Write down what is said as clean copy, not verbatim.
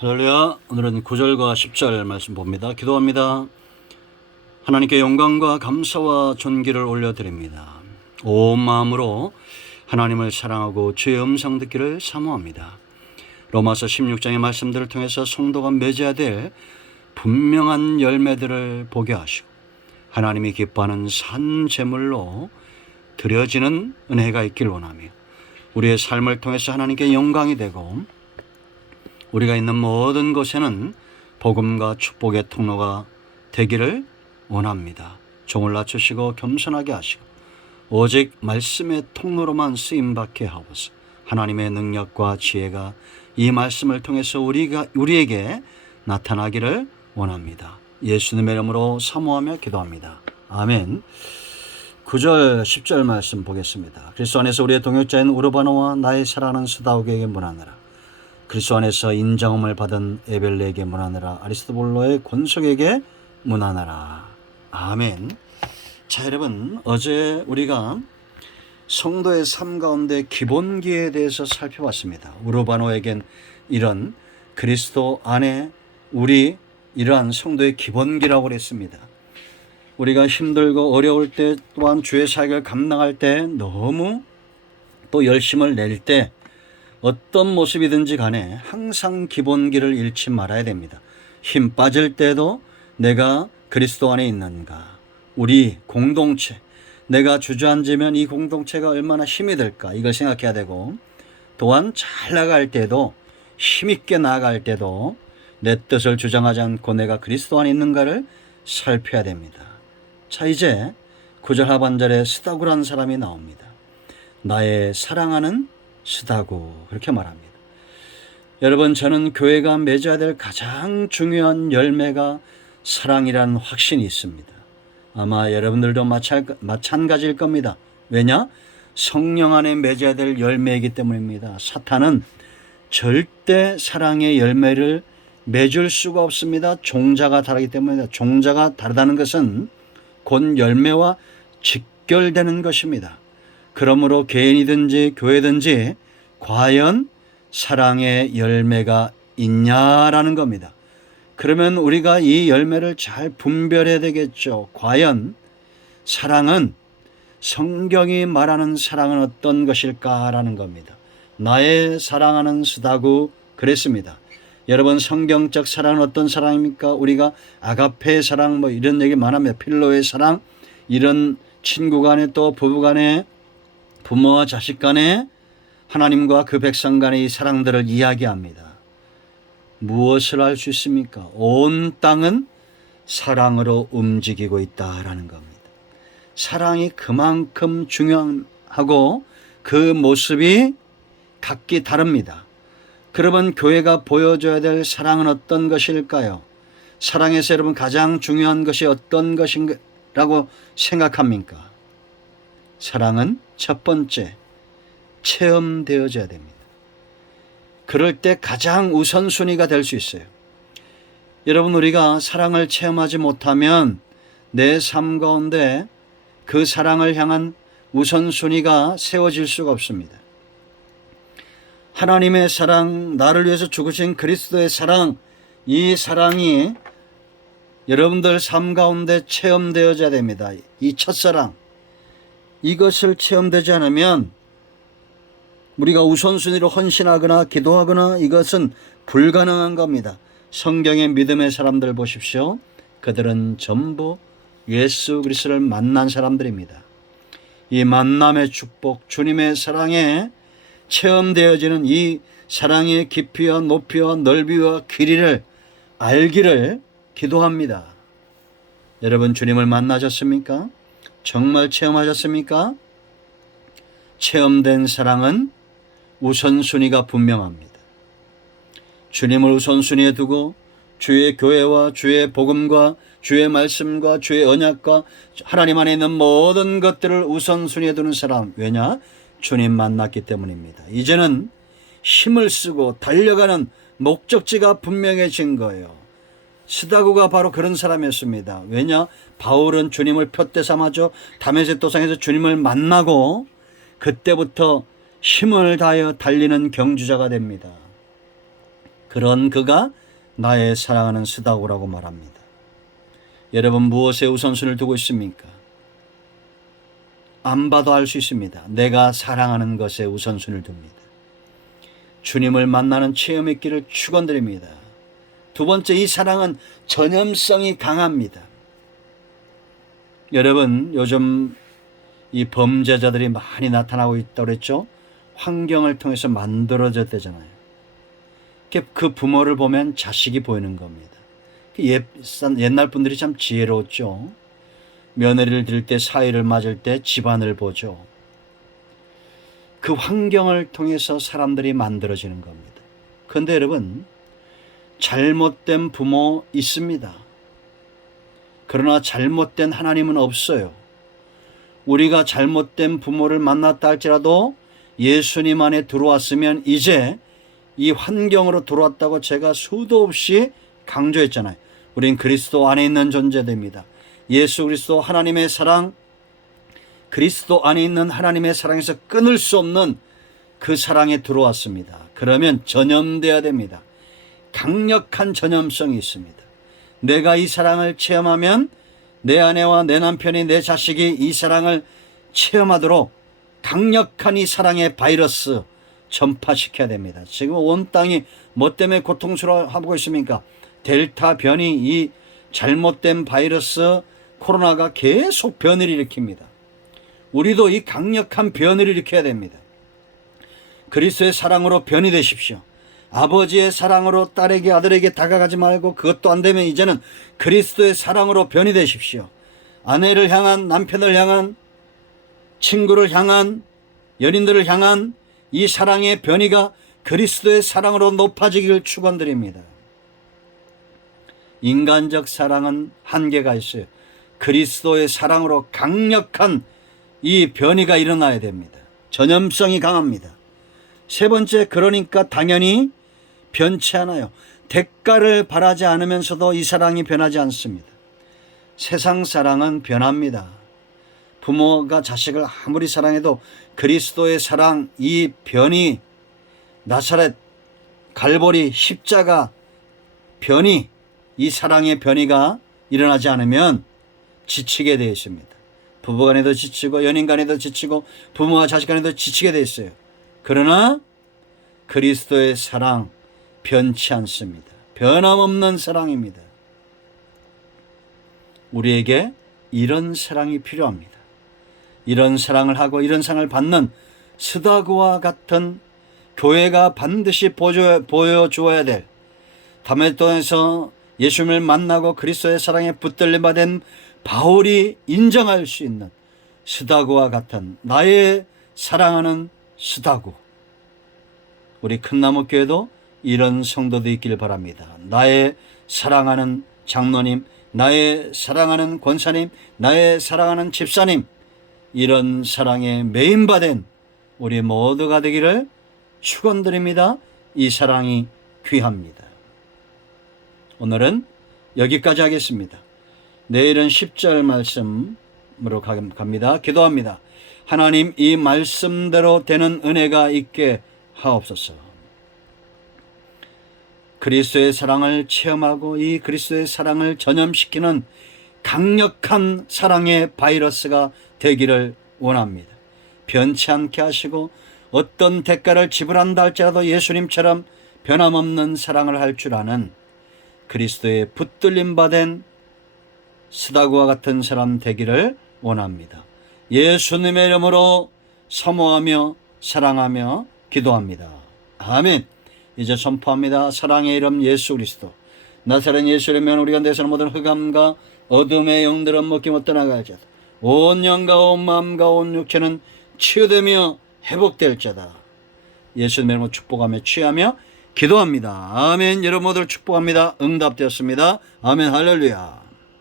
할렐루야. 오늘은 9절과 10절 말씀 봅니다. 기도합니다. 하나님께 영광과 감사와 존귀를 올려드립니다. 온 마음으로 하나님을 사랑하고 주의 음성 듣기를 사모합니다. 로마서 16장의 말씀들을 통해서 성도가 맺어야 될 분명한 열매들을 보게 하시고 하나님이 기뻐하는 산 제물로 드려지는 은혜가 있길 원하며 우리의 삶을 통해서 하나님께 영광이 되고 우리가 있는 모든 곳에는 복음과 축복의 통로가 되기를 원합니다. 종을 낮추시고 겸손하게 하시고 오직 말씀의 통로로만 쓰임받게 하옵소서. 하나님의 능력과 지혜가 이 말씀을 통해서 우리에게 나타나기를 원합니다. 예수님의 이름으로 사모하며 기도합니다. 아멘. 9절 10절 말씀 보겠습니다. 그리스도 안에서 우리의 동역자인 우르바노와 나의 사랑하는 스다욱에게 문하노라. 그리스도 안에서 인정함을 받은 에벨레에게 문하노라. 아리스토블로의 권속에게 문하노라. 아멘. 자, 여러분, 어제 우리가 성도의 삶 가운데 기본기에 대해서 살펴봤습니다. 우르바노에겐 이런 그리스도 안에 우리 이러한 성도의 기본기라고 그랬습니다. 우리가 힘들고 어려울 때 또한 주의 사역을 감당할 때 너무 또 열심을 낼 때 어떤 모습이든지 간에 항상 기본기를 잃지 말아야 됩니다. 힘 빠질 때도 내가 그리스도 안에 있는가, 우리 공동체, 내가 주저앉으면 이 공동체가 얼마나 힘이 될까 이걸 생각해야 되고, 또한 잘 나갈 때도 힘있게 나아갈 때도 내 뜻을 주장하지 않고 내가 그리스도 안에 있는가를 살펴야 됩니다. 자, 이제 9절 하반절에 스다구라는 사람이 나옵니다. 나의 사랑하는 스다구, 그렇게 말합니다. 여러분, 저는 교회가 맺어야 될 가장 중요한 열매가 사랑이라는 확신이 있습니다. 아마 여러분들도 마찬가지일 겁니다. 왜냐? 성령 안에 맺어야 될 열매이기 때문입니다. 사탄은 절대 사랑의 열매를 맺을 수가 없습니다. 종자가 다르기 때문입니다. 종자가 다르다는 것은 곧 열매와 직결되는 것입니다. 그러므로 개인이든지 교회든지 과연 사랑의 열매가 있냐라는 겁니다. 그러면 우리가 이 열매를 잘 분별해야 되겠죠. 과연 사랑은, 성경이 말하는 사랑은 어떤 것일까라는 겁니다. 나의 사랑하는 스다구 그랬습니다. 여러분, 성경적 사랑은 어떤 사랑입니까? 우리가 아가페의 사랑 뭐 이런 얘기 많으면 필로의 사랑, 이런 친구 간에 또 부부 간에 부모와 자식 간에 하나님과 그 백성 간의 이 사랑들을 이야기합니다. 무엇을 할 수 있습니까? 온 땅은 사랑으로 움직이고 있다라는 겁니다. 사랑이 그만큼 중요하고 그 모습이 각기 다릅니다. 그러면 교회가 보여줘야 될 사랑은 어떤 것일까요? 사랑에서 여러분 가장 중요한 것이 어떤 것인가라고 생각합니까? 사랑은 첫 번째, 체험되어져야 됩니다. 그럴 때 가장 우선순위가 될 수 있어요. 여러분, 우리가 사랑을 체험하지 못하면 내 삶 가운데 그 사랑을 향한 우선순위가 세워질 수가 없습니다. 하나님의 사랑, 나를 위해서 죽으신 그리스도의 사랑, 이 사랑이 여러분들 삶 가운데 체험되어져야 됩니다. 이 첫사랑, 이것을 체험되지 않으면 우리가 우선순위로 헌신하거나 기도하거나 이것은 불가능한 겁니다. 성경의 믿음의 사람들 보십시오. 그들은 전부 예수 그리스도를 만난 사람들입니다. 이 만남의 축복, 주님의 사랑에 체험되어지는 이 사랑의 깊이와 높이와 넓이와 길이를 알기를 기도합니다. 여러분, 주님을 만나셨습니까? 정말 체험하셨습니까? 체험된 사랑은 우선순위가 분명합니다. 주님을 우선순위에 두고 주의 교회와 주의 복음과 주의 말씀과 주의 언약과 하나님 안에 있는 모든 것들을 우선순위에 두는 사람, 왜냐? 주님 만났기 때문입니다. 이제는 힘을 쓰고 달려가는 목적지가 분명해진 거예요. 스다구가 바로 그런 사람이었습니다. 왜냐? 바울은 주님을 표대 삼아죠. 다메섹 도상에서 주님을 만나고 그때부터 힘을 다하여 달리는 경주자가 됩니다. 그런 그가 나의 사랑하는 스다고라고 말합니다. 여러분 무엇에 우선순위를 두고 있습니까? 안 봐도 알 수 있습니다. 내가 사랑하는 것에 우선순위를 둡니다. 주님을 만나는 체험의 길을 축원드립니다. 두 번째, 이 사랑은 전염성이 강합니다. 여러분 요즘 이 범죄자들이 많이 나타나고 있다고 그랬죠. 환경을 통해서 만들어졌다잖아요. 그 부모를 보면 자식이 보이는 겁니다. 옛날 분들이 참 지혜로웠죠. 며느리를 들 때, 사위를 맞을 때 집안을 보죠. 그 환경을 통해서 사람들이 만들어지는 겁니다. 그런데 여러분, 잘못된 부모 있습니다. 그러나 잘못된 하나님은 없어요. 우리가 잘못된 부모를 만났다 할지라도 예수님 안에 들어왔으면 이제 이 환경으로 들어왔다고 제가 수도 없이 강조했잖아요. 우린 그리스도 안에 있는 존재됩니다. 예수 그리스도 하나님의 사랑, 그리스도 안에 있는 하나님의 사랑에서 끊을 수 없는 그 사랑에 들어왔습니다. 그러면 전염돼야 됩니다. 강력한 전염성이 있습니다. 내가 이 사랑을 체험하면 내 아내와 내 남편이, 내 자식이 이 사랑을 체험하도록 강력한 이 사랑의 바이러스 전파시켜야 됩니다. 지금 온 땅이 뭐 때문에 고통스러워하고 있습니까? 델타 변이, 이 잘못된 바이러스 코로나가 계속 변이를 일으킵니다. 우리도 이 강력한 변이를 일으켜야 됩니다. 그리스도의 사랑으로 변이 되십시오. 아버지의 사랑으로 딸에게, 아들에게 다가가지 말고, 그것도 안 되면 이제는 그리스도의 사랑으로 변이 되십시오. 아내를 향한, 남편을 향한, 친구를 향한, 연인들을 향한 이 사랑의 변이가 그리스도의 사랑으로 높아지기를 축원드립니다. 인간적 사랑은 한계가 있어요. 그리스도의 사랑으로 강력한 이 변이가 일어나야 됩니다. 전염성이 강합니다. 세 번째, 그러니까 당연히 변치 않아요. 대가를 바라지 않으면서도 이 사랑이 변하지 않습니다. 세상 사랑은 변합니다. 부모가 자식을 아무리 사랑해도 그리스도의 사랑, 이 변이, 나사렛, 갈보리, 십자가 변이, 이 사랑의 변이가 일어나지 않으면 지치게 되어 있습니다. 부부간에도 지치고, 연인간에도 지치고, 부모와 자식간에도 지치게 되어 있어요. 그러나 그리스도의 사랑 변치 않습니다. 변함없는 사랑입니다. 우리에게 이런 사랑이 필요합니다. 이런 사랑을 하고 이런 사랑을 받는 스다고와 같은 교회가 반드시 보여주어야 될, 다메섹에서 예수님을 만나고 그리스도의 사랑에 붙들림 받은 바울이 인정할 수 있는 스다고와 같은 나의 사랑하는 스다고, 우리 큰나무교회도 이런 성도도 있길 바랍니다. 나의 사랑하는 장로님, 나의 사랑하는 권사님, 나의 사랑하는 집사님, 이런 사랑에 매인받은 우리 모두가 되기를 축원드립니다. 이 사랑이 귀합니다. 오늘은 여기까지 하겠습니다. 내일은 10절 말씀으로 갑니다. 기도합니다. 하나님, 이 말씀대로 되는 은혜가 있게 하옵소서. 그리스도의 사랑을 체험하고 이 그리스도의 사랑을 전염시키는 강력한 사랑의 바이러스가 되기를 원합니다. 변치 않게 하시고 어떤 대가를 지불한다 할지라도 예수님처럼 변함없는 사랑을 할 줄 아는 그리스도의 붙들림 받은 스다고와 같은 사람 되기를 원합니다. 예수님의 이름으로 사모하며 사랑하며 기도합니다. 아멘. 이제 선포합니다. 사랑의 이름 예수 그리스도, 나사렛 예수라면 우리 가운데서는 모든 흑암과 어둠의 영들은 먹기 못 떠나갈지어다. 온 영과 온 마음과 온 육체는 치유되며 회복될지어다. 예수님의 이름으로 축복하며 취하며 기도합니다. 아멘. 여러분 모두를 축복합니다. 응답되었습니다. 아멘. 할렐루야.